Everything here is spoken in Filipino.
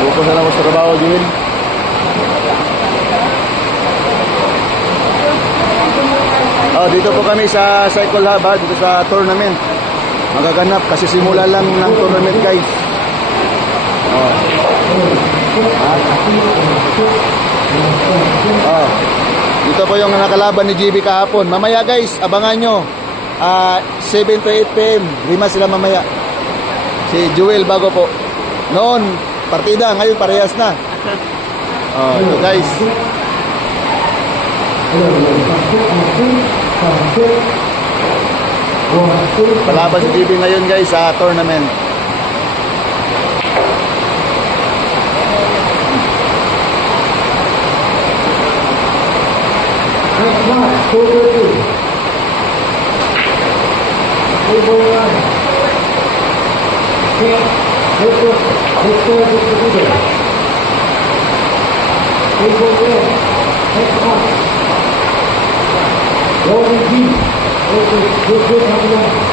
Focus na lang ako sa trabaho, Jewel. Oh, dito po kami sa Cycle Hub, dito sa tournament. Magaganap kasi simula lang ng tournament, guys. Oh. Oh. Dito po yung nakalaban ni GB kahapon. Mamaya, guys, abangan nyo. 7 to 8 PM. 5 sila mamaya. Si Jewel bago po. Noon, partida. Ngayon, parehas na. Oh, ito, guys. Palaban si GB ngayon, guys, sa tournament. Next match, quarter 2. Table 1. King versus Victor Distributor. Table 10. Next match. Golden G versus Joseph Hamilton.